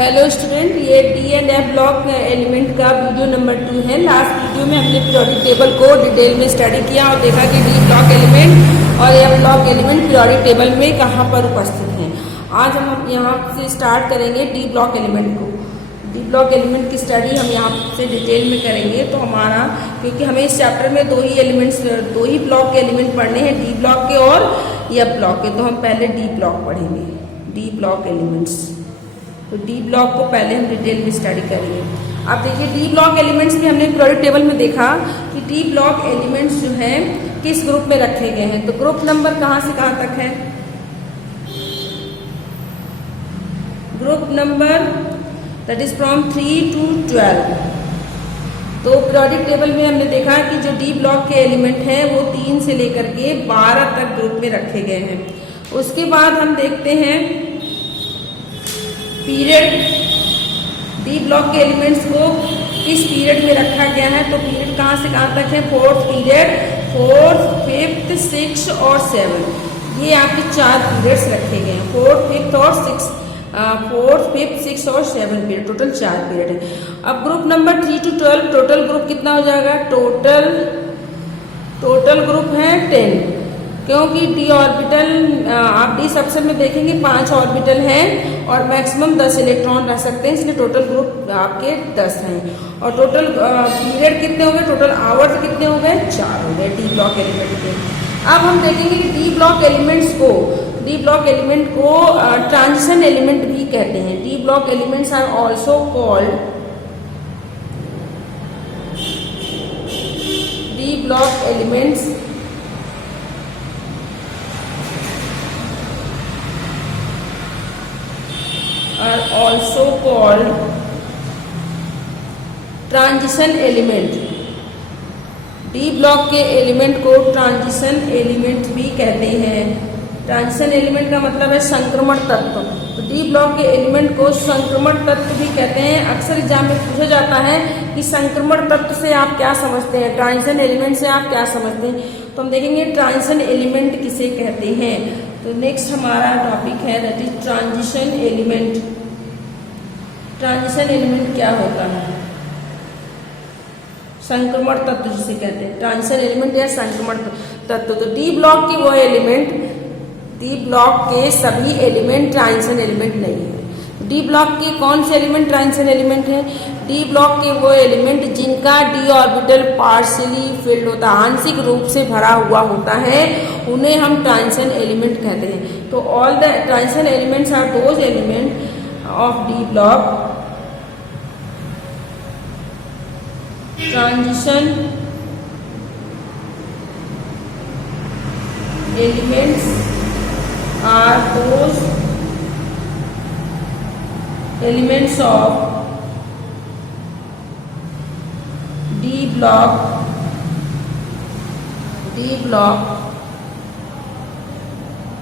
Hello student, ये D and F block element का video number 2 है। लास्ट वीडियो में हमने पीरियोडिक टेबल को डिटेल में स्टडी किया और देखा कि डी ब्लॉक एलिमेंट और F block element periodic table में कहाँ पर उपस्थित हैं। आज हम यहाँ से स्टार्ट करेंगे डी ब्लॉक एलिमेंट को। डी ब्लॉक एलिमेंट की स्टडी हम यहाँ से डिटेल में करेंगे। तो हमारा, क्योंकि हमें इस चैप्टर में दो ही ब्लॉक के एलिमेंट पढ़ने हैं, डी ब्लॉक के और एफ ब्लॉक के। तो हम पहले डी ब्लॉक पढ़ेंगे, डी ब्लॉक एलिमेंट्स। तो डी ब्लॉक को पहले हम डिटेल में स्टडी करेंगे। अब देखिए, डी ब्लॉक एलिमेंट्स भी हमने पीरियोडिक टेबल में देखा कि डी ब्लॉक एलिमेंट्स जो हैं किस ग्रुप में रखे गए हैं। तो ग्रुप नंबर कहाँ से कहाँ तक है? Group number that is from 3 to 12। तो पीरियोडिक टेबल में हमने देखा कि जो डी ब्लॉक के एलिमेंट हैं वो 3 से लेकर के 12 तक ग्रुप में रखे गए हैं। उसके बाद हम देखते हैं पीरियड। डी ब्लॉक के एलिमेंट्स को किस पीरियड में रखा गया है? तो पीरियड कहाँ से कहाँ तक है? Fourth period, 4th, 5th, 6th और 7th। ये आपके 4 पीरियड्स रखे गए हैं, 4th, 5th और 6th। 4th, 5th, 6th और 7th पीरियड, टोटल 4 पीरियड है। अब group number 3 to 12, total group कितना हो जाएगा? टोटल ग्रुप है 10, क्योंकि डी ऑर्बिटल आप डी सबसेट में देखेंगे 5 ऑर्बिटल हैं और मैक्सिमम 10 इलेक्ट्रॉन रह सकते हैं, इसलिए टोटल ग्रुप आपके 10 हैं। और टोटल पीरियड कितने हो गए? टोटल आवर्स कितने हो गए? 4 हो गए डी ब्लॉक एलिमेंट के। अब हम देखेंगे कि डी ब्लॉक एलिमेंट को ट्रांजिशन एलिमेंट भी कहते हैं। D block elements are also called D block elements are also called transition element. D block के एलिमेंट को ट्रांजिशन एलिमेंट भी कहते हैं। ट्रांजिशन एलिमेंट का मतलब है संक्रमण तत्व। तो डी ब्लॉक के एलिमेंट को संक्रमण तत्व भी कहते हैं। अक्सर एग्जाम में पूछा जाता है कि संक्रमण तत्व से आप क्या समझते हैं, ट्रांजिशन एलिमेंट से आप क्या समझते हैं। तो हम देखेंगे ट्रांजिशन एलिमेंट किसे कहते हैं। तो नेक्स्ट हमारा टॉपिक है that is transition element. Transition element क्या होता है? संक्रमण तत्व जिसे कहते हैं, ट्रांजिशन एलिमेंट या संक्रमण तत्व। तो डी ब्लॉक के वो एलिमेंट, डी ब्लॉक के सभी एलिमेंट ट्रांजिशन एलिमेंट नहीं है। डी ब्लॉक के कौन से एलिमेंट ट्रांजिशन एलिमेंट है? डी ब्लॉक के वो एलिमेंट जिनका डी ऑर्बिटल पार्शियली फिल्ड होता है, आंशिक रूप से भरा हुआ होता है, उन्हें हम ट्रांजिशन एलिमेंट कहते हैं। तो all the transition elements are those element of D block. Transition elements are those elements of D block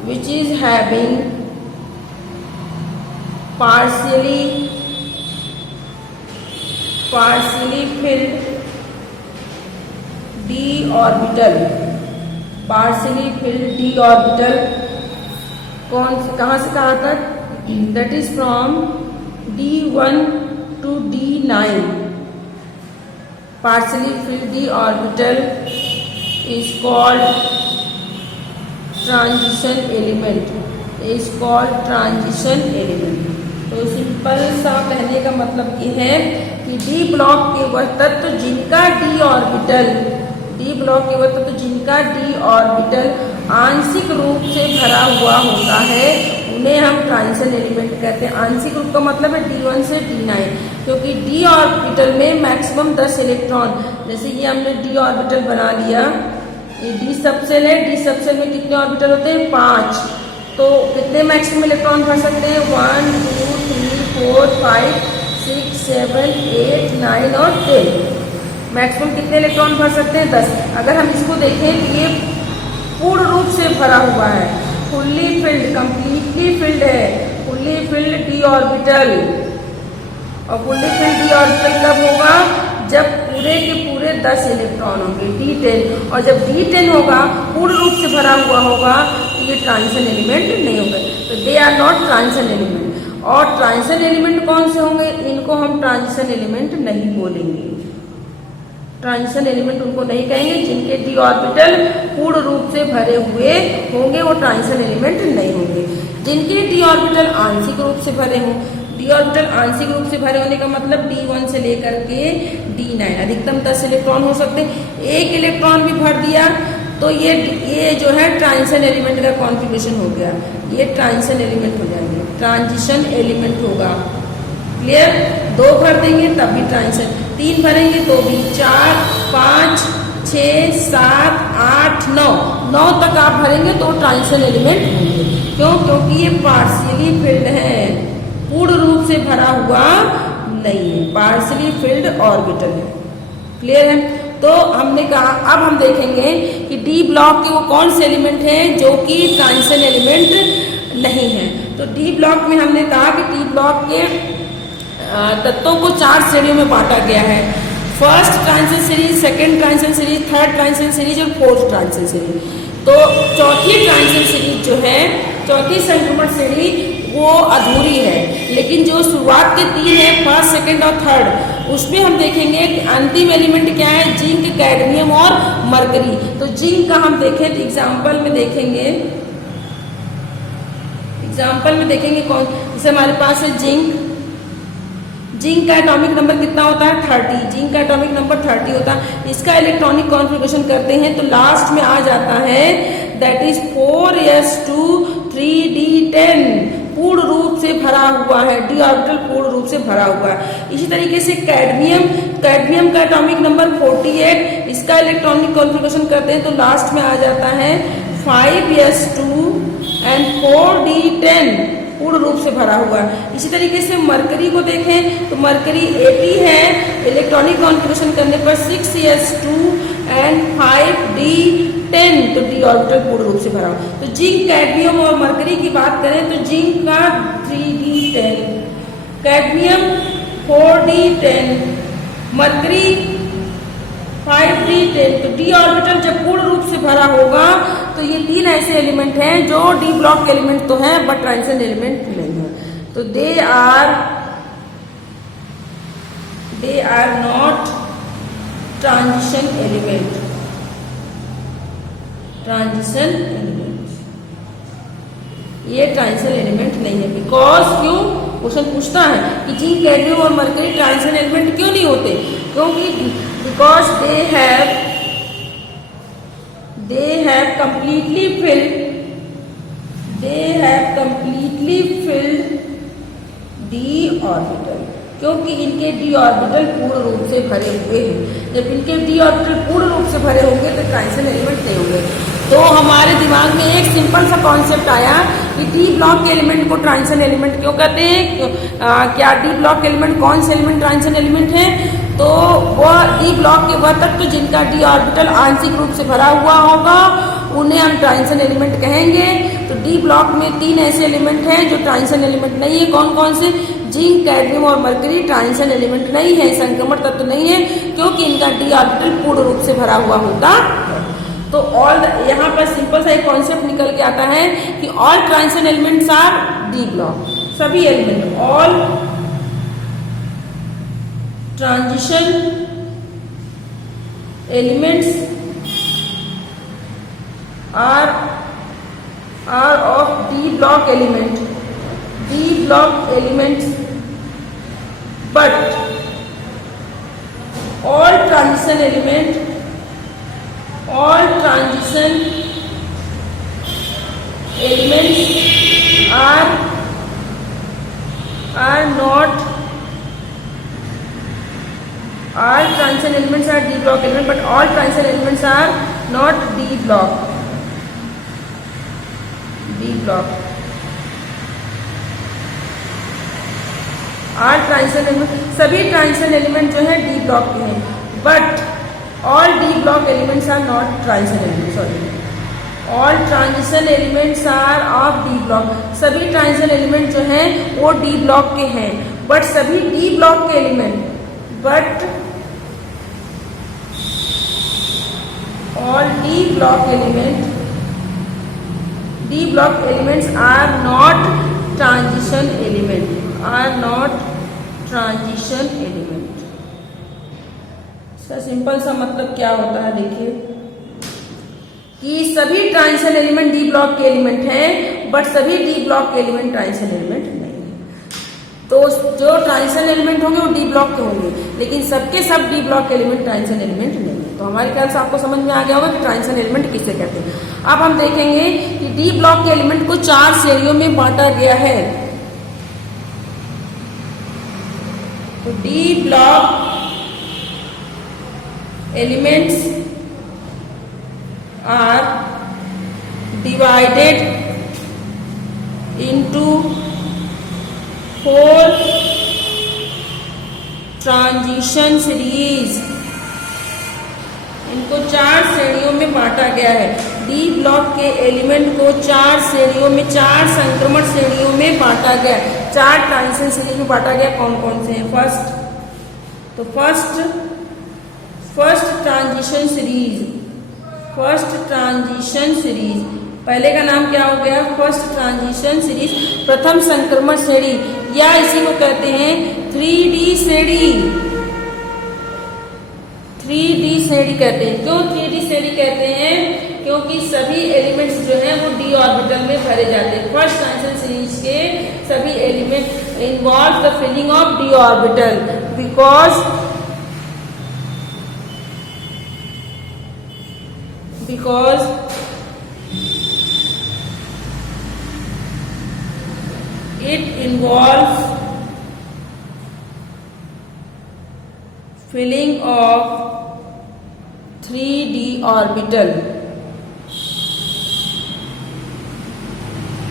which is having partially filled d orbital, partially filled d orbital। कौन से कहाँ से कहाँ तक? That is from D1 to D9। Partially field D orbital is called transition element, is called transition element. तो simple सा कहने का मतलब ये है कि डी ब्लॉक के वह तत्व जिनका डी ऑर्बिटल आंशिक रूप से भरा हुआ होता है, उन्हें हम ट्रांजिशन एलिमेंट कहते हैं। आंशिक रूप का मतलब है D1 से D9, क्योंकि डी ऑर्बिटल में मैक्सिमम 10 इलेक्ट्रॉन, जैसे ये हमने डी ऑर्बिटल बना लिया, ये डी सबसेल है, डी सबसेल में कितने ऑर्बिटल होते हैं? 5। तो कितने मैक्सिमम इलेक्ट्रॉन भर सकते हैं? 1 2 3 4 5 6 7 8 9 और 10। मैक्सिमम कितने इलेक्ट्रॉन भर सकते हैं? 10। अगर हम इसको देखें कि ये पूर्ण रूप से भरा हुआ है, फुल्ली फिल्ड, कंप्लीटली फिल्ड है, फुल्ली फिल्ड डी ऑर्बिटल। और फुल्ली फिल्ड डी ऑर्बिटल कब होगा? जब पूरे के पूरे 10 इलेक्ट्रॉन होंगे, D10। और जब D10 होगा, पूर्ण रूप से भरा हुआ होगा, तो ये ट्रांजिशन एलिमेंट नहीं होगा। तो they are not transition element. और ट्रांजिशन एलिमेंट कौन से होंगे, इनको हम ट्रांजिशन एलिमेंट नहीं बोलेंगे। ट्रांजिशन एलिमेंट उनको नहीं कहेंगे जिनके डी ऑर्बिटल पूर्ण रूप से भरे हुए होंगे, वो ट्रांजिशन एलिमेंट नहीं होंगे। जिनके डी ऑर्बिटल आंशिक रूप से भरे हों, डी ऑर्बिटल आंशिक रूप से भरे होने का मतलब D1 से लेकर के D9 अधिकतम 10 इलेक्ट्रॉन हो सकते हैं। एक इलेक्ट्रॉन भी भर दिया तो ये जो है ट्रांजिशन एलिमेंट का कॉन्फ़िगरेशन हो गया, ये ट्रांजिशन एलिमेंट हो जाएंगे, ट्रांजिशन एलिमेंट होगा। क्लियर, 2 भर देंगे तब भी ट्रांजिशन, 3 भरेंगे तो भी, 4, 5, 6, 7, 8, 9 तक आप भरेंगे तो ट्रांजिशन एलिमेंट होंगे। क्यों? क्योंकि ये पार्शियली फिल्ड है, पूर्ण रूप से भरा हुआ नहीं है, पार्शियली फिल्ड ऑर्बिटल है। क्लियर है? तो हमने कहा, अब हम देखेंगे कि डी ब्लॉक के वो कौन से एलिमेंट हैं जो कि ट्रांजिशन एलिमेंट नहीं है। तो डी ब्लॉक में हमने कहा कि डी ब्लॉक के तत्वों को 4 श्रेणियों में बांटा गया है। First transition series, second transition series, third transition series और फोर्थ ट्रांजिशन सीरीज। तो चौथी ट्रांजिशन सीरीज जो है, चौथी संक्रमण श्रेणी वो अधूरी है, लेकिन जो शुरुआत के 3 है, फर्स्ट, सेकेंड और थर्ड, उसमें हम देखेंगे कि अंतिम एलिमेंट क्या है, जिंक, कैडमियम और मरकरी। तो जिंक का हम देखें तो एग्जाम्पल में देखेंगे, कौन, जैसे हमारे पास है जिंक। जिंक का एटॉमिक नंबर कितना होता है, 30। जिंक का एटॉमिक नंबर 30 होता है। इसका इलेक्ट्रॉनिक कॉन्फ़िगरेशन करते हैं तो लास्ट में आ जाता है दैट इज 4s2 3d10, पूर्ण रूप से भरा हुआ है, डी ऑर्बिटल पूर्ण रूप से भरा हुआ है। इसी तरीके से कैडमियम का एटॉमिक नंबर 48, इसका इलेक्ट्रॉनिक कॉन्फ़िगरेशन करते हैं तो लास्ट में आ जाता है 5s2 एंड 4d10, पूर्ण रूप से भरा हुआ है। इसी तरीके से मरकरी को देखें तो मरकरी 80 है, इलेक्ट्रॉनिक कॉन्फ़िगरेशन करने पर 6s2 एंड 5d10, तो डी ऑर्बिटल पूर्ण रूप से भरा हुआ। तो जिंक, कैडमियम और मरकरी की बात करें तो जिंक का 3d10, cadmium 4d10, mercury 5d10। तो डी ऑर्बिटल जब पूर्ण रूप से भरा होगा तो ये 3 ऐसे एलिमेंट हैं जो डी ब्लॉक एलिमेंट तो हैं बट ट्रांजिशन एलिमेंट नहीं है। तो they are not transition element, ये ट्रांजिशन एलिमेंट नहीं है। बिकॉज क्यों, क्वेश्चन पूछता है कि जिंक, कैडमियम और मरकरी ट्रांजिशन एलिमेंट क्यों नहीं होते? क्योंकि because they have completely filled d orbital, क्योंकि इनके डी ऑर्बिटल पूर्ण रूप से भरे हुए हैं। जब इनके डी ऑर्बिटल पूर्ण रूप से भरे होंगे तो ट्रांजिशन एलिमेंट नहीं होंगे। तो हमारे दिमाग में एक सिंपल सा कॉन्सेप्ट आया कि डी ब्लॉक के एलिमेंट को ट्रांजिशन एलिमेंट क्यों कहते हैं, क्या डी ब्लॉक एलिमेंट कौन से एलिमेंट ट्रांजिशन एलिमेंट है? तो वह डी ब्लॉक के वह तत्व जिनका डी ऑर्बिटल आंशिक रूप से भरा हुआ होगा उन्हें हम ट्रांजिशन एलिमेंट कहेंगे। तो डी ब्लॉक में 3 ऐसे एलिमेंट हैं जो ट्रांजिशन एलिमेंट नहीं है। कौन कौन से? जिंक, कैडमियम और मरकरी ट्रांजिशन एलिमेंट नहीं है, संक्रमण तत्व नहीं है, क्योंकि इनका डी ऑर्बिटल पूर्ण रूप से भरा huआ होता है। तो ऑल यहाँ पर सिंपल सा एक कॉन्सेप्ट निकल के आता है कि all transition elements are D block, सभी element, all transition elements are of D block elements, but all transition elements are not, all transition elements are D block element, but all transition elements are not D block. All transition element, सभी transition element जो है D block के हैं, but all D block elements are not transition element, sorry, all transition elements are of D block, सभी transition element जो हैं वो D block के हैं, बट सभी डी ब्लॉक के element, but all D block elements are not transition element, are not transition element. इसका simple सा मतलब क्या होता है, देखिए कि सभी ट्रांजिशन एलिमेंट डी ब्लॉक के एलिमेंट हैं, बट सभी डी ब्लॉक के एलिमेंट ट्रांजिशन एलिमेंट नहीं है। तो जो ट्रांजिशन एलिमेंट होंगे वो डी ब्लॉक के होंगे, लेकिन सबके सब डी ब्लॉक के एलिमेंट ट्रांजिशन एलिमेंट नहीं है। तो हमारे ख्याल से आपको समझ में आ गया होगा कि ट्रांजिशन एलिमेंट किसे कहते हैं। अब हम देखेंगे कि डी ब्लॉक के एलिमेंट को 4 श्रेणियों में बांटा गया है। तो D block elements are divided into 4 transition series. इनको 4 श्रेणियों में बांटा गया है। डी ब्लॉक के एलिमेंट को 4 श्रेणियों में, 4 संक्रमण श्रेणियों में बांटा गया, 4 ट्रांजिशन सीरीज में बांटा गया। कौन कौन से हैं? First transition series, first transition series, पहले का नाम क्या हो गया? फर्स्ट ट्रांजिशन सीरीज, प्रथम संक्रमण श्रेणी, या इसी को कहते हैं 3D श्रेणी। 3D श्रेणी कहते हैं। क्यों 3D श्रेणी कहते हैं? क्योंकि सभी एलिमेंट्स जो हैं वो डी ऑर्बिटल में भरे जाते हैं। फर्स्ट ट्रांजिशन सीरीज के सभी element involve the filling of D orbital because it involves filling of 3D orbital,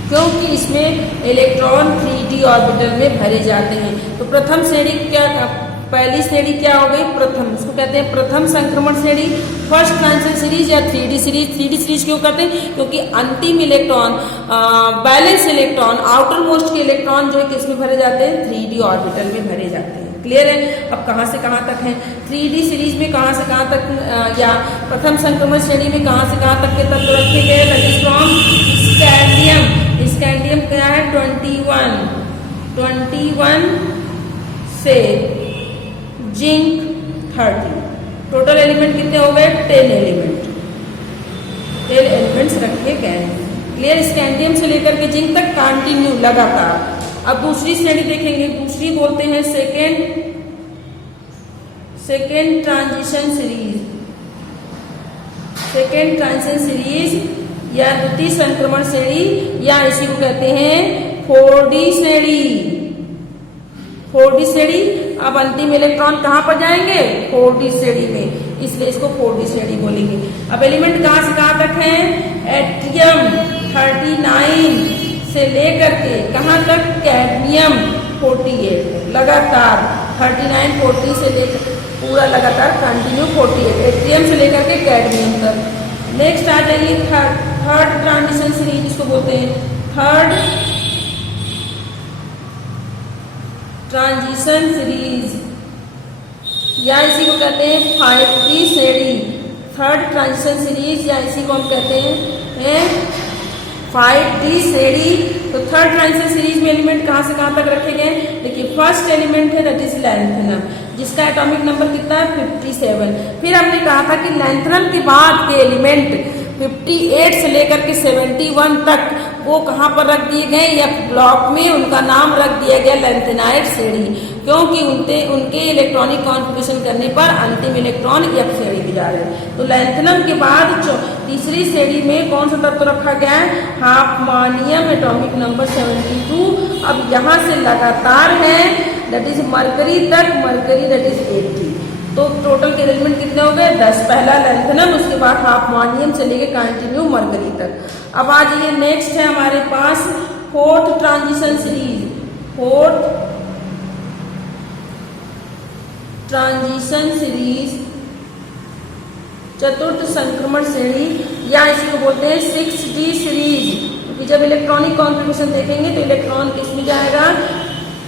क्योंकि इसमें इलेक्ट्रॉन 3D ऑर्बिटल में भरे जाते हैं। तो प्रथम श्रेणी पहली श्रेणी क्या हो गई? प्रथम, इसको कहते हैं प्रथम संक्रमण श्रेणी, फर्स्ट ट्रांजिशन सीरीज या 3D सीरीज। 3D सीरीज क्यों कहते हैं? क्योंकि अंतिम electron, balance electron, outer most के इलेक्ट्रॉन जो है किसमें भरे जाते हैं? 3D ऑर्बिटल में भरे जाते हैं। क्लियर है? अब कहाँ से कहाँ तक है 3D सीरीज में? कहाँ से कहाँ तक, या प्रथम संक्रमण श्रेणी में कहाँ से कहाँ तक के तत्व रखे गए? That is from scandium. Scandium क्या है? 21 से जिंक 30। टोटल एलिमेंट कितने हो गए? 10 एलिमेंट्स रखे गए हैं। क्लियर? स्कैंडियम से लेकर के जिंक तक कंटिन्यू, लगातार। अब दूसरी श्रेणी देखेंगे। दूसरी बोलते हैं second transition series. Second transition series या द्वितीय संक्रमण श्रेणी, या इसी को कहते हैं 4D श्रेणी। 4D श्रेणी। अब अंतिम इलेक्ट्रॉन कहाँ पर जाएंगे? 4D श्रेणी में, इसलिए इसको 4D श्रेणी बोलेंगे। अब एलिमेंट कहाँ से कहाँ तक हैं? एट्रियम 39 से लेकर के कहाँ तक? कैडमियम 48, लगातार 39 40 से लेकर पूरा लगातार कंटिन्यू 48, एट्रियम से लेकर के कैडमियम तक। नेक्स्ट आ जाइए थर्ड ट्रांजिशन सीरीज, जिसको बोलते हैं थर्ड ट्रांजिशन सीरीज, या इसी को कहते हैं 5D श्रेणी। थर्ड ट्रांजिशन सीरीज या इसी को हम कहते हैं 5D श्रेणी। तो थर्ड ट्रांजिशन सीरीज में एलिमेंट कहाँ से कहाँ तक रखे गए? देखिए फर्स्ट एलिमेंट है दैट इज लैंथनम, जिसका एटॉमिक नंबर कितना है? 57। फिर हमने कहा था कि लैंथनम के बाद के एलिमेंट 58 से लेकर के 71 तक वो कहाँ पर रख दिए गए? या ब्लॉक में उनका नाम रख दिया गया लैंथेनाइड श्रेणी, क्योंकि उनके इलेक्ट्रॉनिक कॉन्फ़िगरेशन करने पर अंतिम इलेक्ट्रॉन F श्रेणी में जा रहे हैं। तो लैंथनम के बाद तीसरी श्रेणी में कौन सा तत्व रखा गया है? हाफमानियम, एटॉमिक नंबर 72। अब यहाँ से लगातार है दैट इज मरकरी तक, मरकरी दैट इज 80। तो टोटल के एलिमेंट कितने हो गए? 10। पहला लैंथनम, उसके बाद हाफमानियम से लेके कंटिन्यू मरकरी तक। अब आ जाइए नेक्स्ट है हमारे पास fourth transition series. Fourth transition series, चतुर्थ संक्रमण श्रेणी, या इसी को बोलते हैं 6D सीरीज। क्योंकि जब इलेक्ट्रॉनिक कॉन्फ़िगरेशन देखेंगे तो इलेक्ट्रॉन किसमें जाएगा?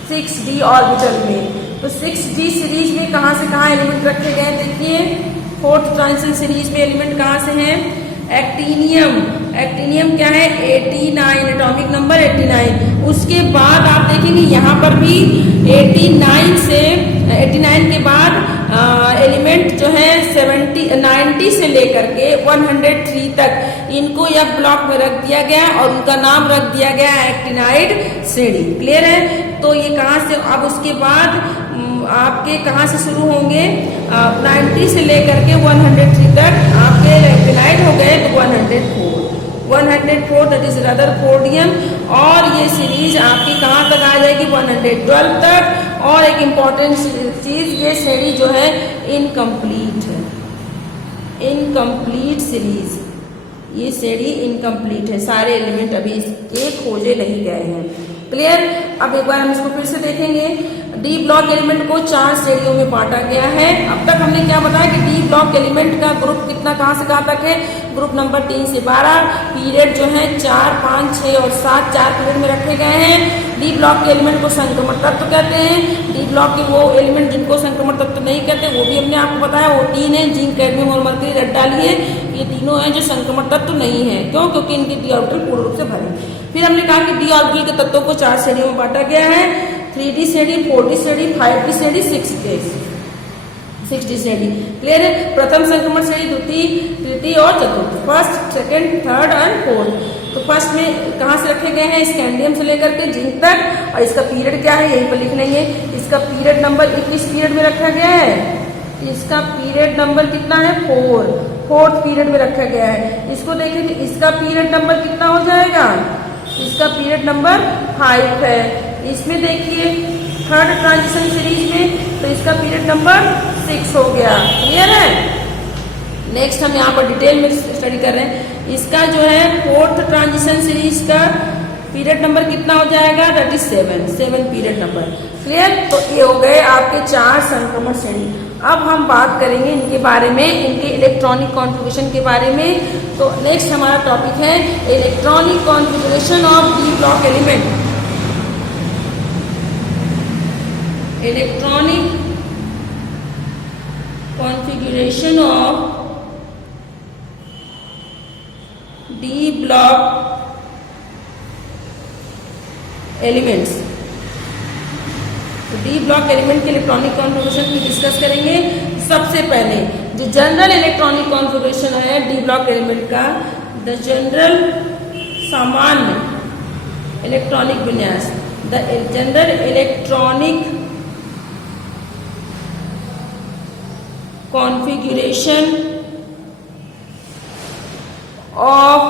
6D ऑर्बिटल में। तो 6D सीरीज में कहाँ से कहाँ एलिमेंट रखे गए? देखिए फोर्थ ट्रांजिशन सीरीज में एलिमेंट कहाँ से हैं? एक्टीनियम, एक्टिनियम क्या है 89, एटॉमिक नंबर 89। उसके बाद आप देखेंगे यहाँ पर भी 89 के बाद एलिमेंट जो है 90 से लेकर के 103 तक इनको एक ब्लॉक में रख दिया गया और उनका नाम रख दिया गया एक्टिनाइड श्रेणी। क्लियर है? तो ये कहाँ से, अब उसके बाद आपके कहाँ से शुरू होंगे, 90 से लेकर के 103 तक आपके एक्टिनाइड हो गए तो 104 दैट इज रदरफोर्डियम। और ये सीरीज आपकी कहाँ तक आ जाएगी 112 तक। और एक इम्पॉर्टेंट चीज, ये श्रेणी जो है इनकम्प्लीट है, इनकम्प्लीट सीरीज, ये श्रेणी इनकम्प्लीट है, सारे एलिमेंट अभी इसके खोजे नहीं गए हैं। क्लियर? अब एक बार हम इसको फिर से देखेंगे। डी ब्लॉक एलिमेंट को 4 श्रेणियों में बांटा गया है। अब तक हमने क्या बताया कि डी ब्लॉक एलिमेंट का ग्रुप कितना कहाँ से कहाँ तक है, ग्रुप नंबर 3 से 12, पीरियड जो है 4, 5, 6 और 7 4 पीरियड में रखे गए हैं। डी ब्लॉक के एलिमेंट को संक्रमण तत्व कहते हैं। डी ब्लॉक के वो एलिमेंट जिनको संक्रमण तत्व नहीं कहते वो भी हमने आपको बताया, वो 3 है, जिंक, कैडमियम और मरकरी रट डालिए। ये तीनों हैं जो संक्रमण तत्व नहीं है। क्यों? क्योंकि इनके डी ऑर्बिटल पूर्ण रूप से भरे। फिर हमने कहा कि डी ऑर्बिटल के तत्वों को 4 श्रेणियों में बांटा गया है, 3D श्रेणी, 4D श्रेणी, 5D श्रेणी, 6D श्रेणी। क्लियर है? प्रथम संक्रमण श्रेणी, द्वितीय, तृतीय और चतुर्थ, first, second, third and fourth. तो फर्स्ट में कहाँ से रखे गए हैं, स्कैंडियम से लेकर के जिंक तक। और इसका पीरियड क्या है यहीं पर लिख लेंगे। इसका पीरियड नंबर 21 पीरियड में रखा गया है। इसका पीरियड नंबर कितना है 4, 4th पीरियड में रखा गया है। इसको देखें कि इसका पीरियड नंबर कितना हो जाएगा, इसका पीरियड नंबर 5 है। इसमें देखिए थर्ड ट्रांजिशन सीरीज में तो इसका पीरियड नंबर 6 हो गया। क्लियर है? नेक्स्ट हम यहाँ पर डिटेल में स्टडी कर रहे हैं। इसका जो है 4th ट्रांजिशन सीरीज का पीरियड नंबर कितना हो जाएगा, that is 7 period number. Clear? तो ये हो गए आपके 4 संक्रमण श्रेणी। अब हम बात करेंगे इनके बारे में, इनके इलेक्ट्रॉनिक कॉन्फ़िगरेशन के बारे में। तो नेक्स्ट हमारा टॉपिक है electronic configuration of D block element. Electronic configuration of D block elements. तो डी ब्लॉक एलिमेंट के इलेक्ट्रॉनिक कॉन्फ़िगरेशन की डिस्कस करेंगे। सबसे पहले जो जनरल इलेक्ट्रॉनिक कॉन्फ़िगरेशन है डी ब्लॉक एलिमेंट का, द जनरल सामान्य इलेक्ट्रॉनिक विन्यास, the general electronic configuration of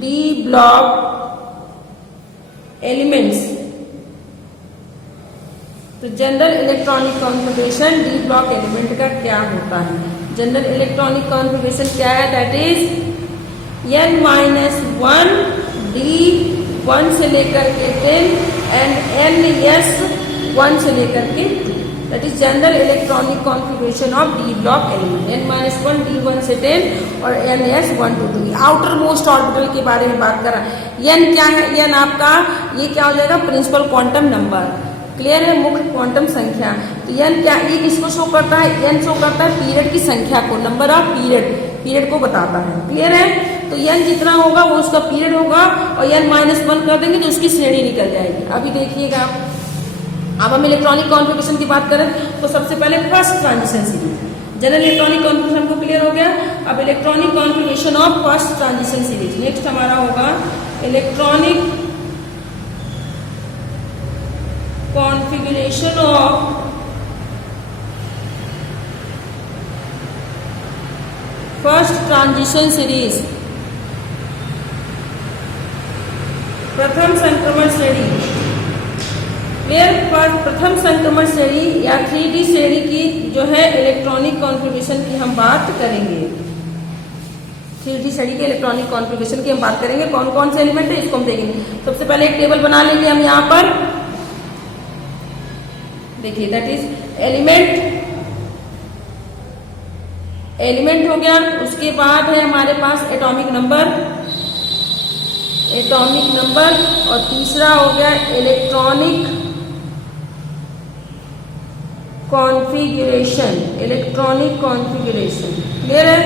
D block elements. तो general electronic configuration D block element का क्या होता है? जनरल इलेक्ट्रॉनिक कॉन्फ़िगरेशन क्या है, दैट इज n-1 D1 से लेकर के 10 एंड ns1 से लेकर के 2। That is general electronic configuration of D block element. n-1 D1 से 10 और ns1 to 2। Outer most orbital के बारे में बात करा। n क्या है, n आपका ये क्या हो जाएगा, प्रिंसिपल क्वांटम नंबर। क्लियर है? मुख्य क्वांटम संख्या। तो n क्या, ये किसको शो करता है, n शो करता है पीरियड की संख्या को, नंबर ऑफ पीरियड को बताता है। क्लियर है? तो n जितना होगा वो उसका पीरियड होगा और n-1 कर देंगे तो उसकी श्रेणी निकल जाएगी। अभी देखिएगा, अब हम इलेक्ट्रॉनिक कॉन्फ़िगरेशन की बात करें तो सबसे पहले first transition series. General electronic configuration को क्लियर हो गया। अब electronic configuration of first transition series. Next हमारा होगा electronic configuration of first transition series. प्रथम संक्रमण श्रेणी। क्लियर? प्रथम संक्रमण श्रेणी या 3D श्रेणी की जो है इलेक्ट्रॉनिक कॉन्फ़िगरेशन की हम बात करेंगे। 3D श्रेणी के इलेक्ट्रॉनिक कॉन्फ़िगरेशन की हम बात करेंगे। कौन कौन से एलिमेंट है इसको हम देखेंगे। सबसे पहले एक टेबल बना लेंगे हम यहाँ पर। देखिए दैट इज एलिमेंट हो गया। उसके बाद है हमारे पास एटॉमिक नंबर और तीसरा हो गया इलेक्ट्रॉनिक कॉन्फ़िगरेशन। क्लियर है?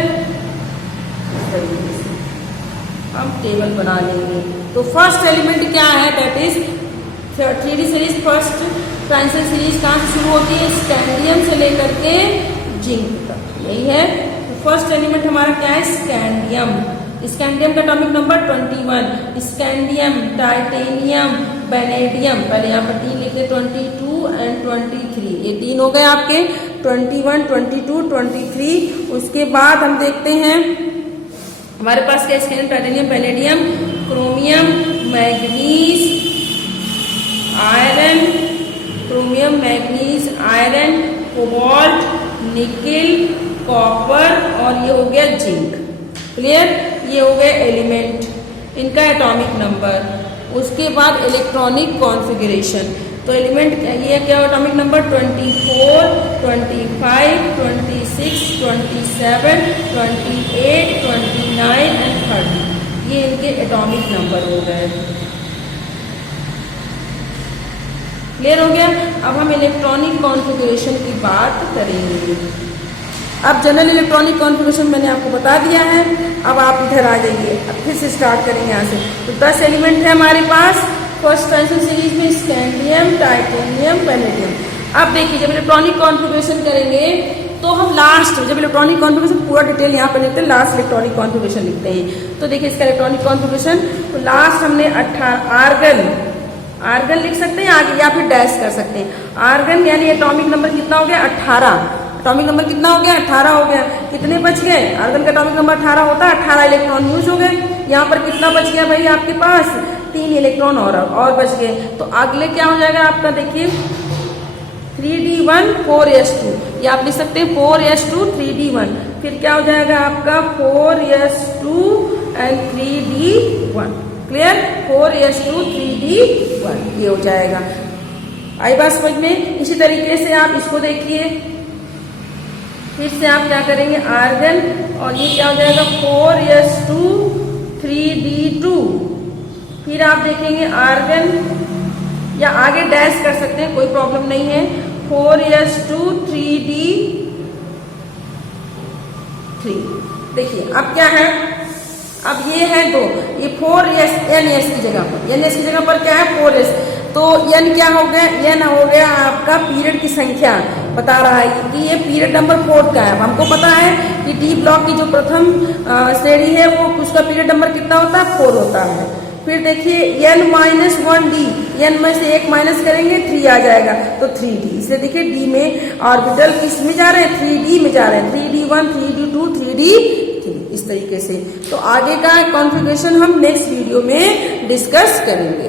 हम टेबल बना लेंगे। तो फर्स्ट एलिमेंट क्या है, that is 3D series. First transition series कहाँ से शुरू होती है, स्कैंडियम से लेकर के जिंक तक, यही है। तो फर्स्ट एलिमेंट हमारा क्या है, स्कैंडियम। स्कैंडियम का atomic number 21। Scandium, titanium, vanadium, पहले यहाँ पर 3 लिखे 22 एंड 23, ये 3 हो गए आपके 21, 22, 23। उसके बाद हम देखते हैं हमारे पास क्या, scandium, titanium, vanadium, chromium, manganese, iron, chromium, manganese, iron, cobalt, nickel, copper और ये हो गया जिंक। क्लियर, ये हो गए एलिमेंट, इनका एटॉमिक नंबर। उसके बाद इलेक्ट्रॉनिक कॉन्फ़िगरेशन, तो एलिमेंट ये क्या एटॉमिक नंबर 24, 25, 26, 27, 28, 29 एंड 30, ये इनके एटॉमिक नंबर हो गए। क्लियर हो गया। अब हम इलेक्ट्रॉनिक कॉन्फ़िगरेशन की बात करेंगे। अब जनरल इलेक्ट्रॉनिक कॉन्फ़िगरेशन मैंने आपको बता दिया है। अब आप इधर आ जाइए, अब फिर से स्टार्ट करेंगे यहाँ से। तो 10 एलिमेंट है हमारे पास फर्स्ट ट्रांजिशन सीरीज में, स्कैंडियम, टाइटेनियम, वेनेडियम। अब देखिए जब इलेक्ट्रॉनिक कॉन्फ़िगरेशन करेंगे तो हम लास्ट, जब इलेक्ट्रॉनिक कॉन्फ़िगरेशन पूरा डिटेल यहाँ पर लिखते हैं, लास्ट इलेक्ट्रॉनिक कॉन्फ़िगरेशन लिखते हैं। तो देखिए इसका इलेक्ट्रॉनिक कॉन्फ़िगरेशन, तो लास्ट हमने 18 आर्गन लिख सकते हैं आगे या फिर डैश कर सकते हैं। आर्गन यानी एटॉमिक नंबर कितना हो गया, 18। एटॉमिक नंबर कितना हो गया, 18 हो गया। कितने बच गए, आर्गन का एटॉमिक नंबर 18 होता है, 18 इलेक्ट्रॉन यूज हो गए। यहाँ पर कितना बच गया भाई आपके पास, 3 इलेक्ट्रॉन और बच गए। तो अगले क्या हो जाएगा आपका, देखिए 3d1 4s2, या आप लिख सकते हैं 4s2 3d1। फिर क्या हो जाएगा आपका 4s2 and 3d1। Clear, 4s2 3d1 ये हो जाएगा। आई बात समझ में। इसी तरीके से आप इसको देखिए, फिर से आप क्या करेंगे, आर्गन, और ये क्या हो जाएगा 4s2 3d2। फिर आप देखेंगे आर्गन, या आगे डैश कर सकते हैं, कोई प्रॉब्लम नहीं है, 4s2 3d3। देखिए अब क्या है, अब ये है 2, ये 4s ns की जगह पर, ns की जगह पर क्या है 4s। तो n क्या हो गया, n हो गया आपका पीरियड की संख्या, बता रहा है कि ये पीरियड नंबर 4 का है। हमको पता है कि डी ब्लॉक की जो प्रथम श्रेणी है वो उसका पीरियड नंबर कितना होता है, 4 होता है। फिर देखिए n-1d, n में से 1 माइनस करेंगे 3 आ जाएगा, तो 3d। इसलिए देखिए d में ऑर्बिटल किस में जा रहे हैं, 3d में जा रहे हैं, 3d1, 3d2, 3d3, इस तरीके से। तो आगे का कॉन्फ़िगरेशन हम नेक्स्ट वीडियो में डिस्कस करेंगे।